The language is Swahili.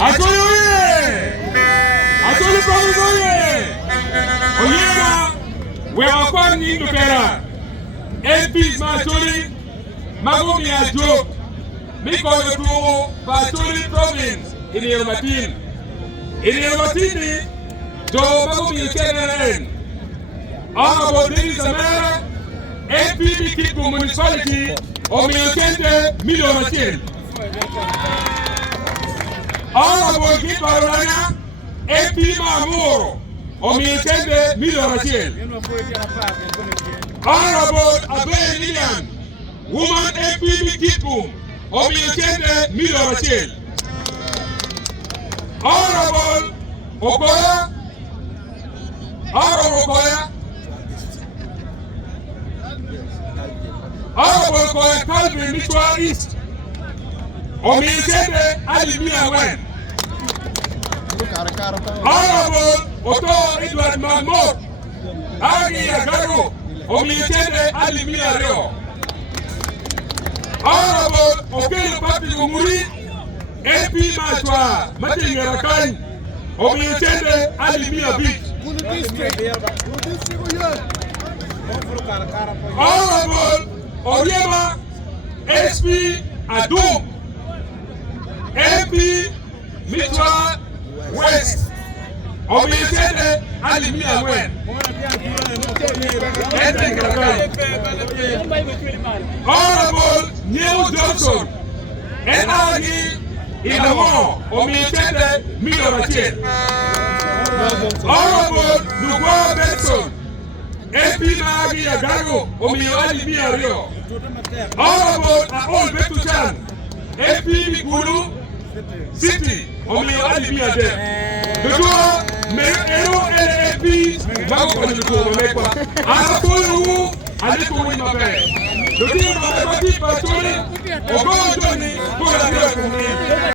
Acholi oye! Acholi province oye! Oyena wewa kwa ni ndukera. MPs ma Acholi magomi ajo. Miko yotu pa Acholi province ini Yorubatin. Ini Yorubatin ni jo magomi yukeren. Honorable Dennis Amara, MPB Kitbu Municipality, Omiyokente $1,000,000. Honorable Kit Barolana, MP Mamuro, Omiyokente $1,000,000. Honorable Abel Lilian, woman MPB Kitbu, Omiyokente $1,000,000. Honorable Okoya, Honorable Koya Calvin Mitchell East, Omiyokente $1,000,000. Honorable Otto Edward Mahmoud, Agi Yagaru, Omiyokente $1,000,000. Honorable Okelo Patrick Umuri, MP Machwa Matingerakan, Omiyokente $1,000,000. Honorable Oriema SP Adum, MP Mitchell West, Omiyokente $1,000,000. Honorable Neil Johnson, NRG Ilamo, Omiyokente $1,000,000. Honorable Lugwa Benson, MP Nagi Yagaru, $1,000,000. Honorable Aol Betuchan, MP Mikulu City, $1,000,000. Dujua Mero LAP, Mago Kanyuko Mekwa. Anakoyu, Aleko Wimabe. Dujua Mabati Patoli, Ogo Johnny, Kola Dio Kumi.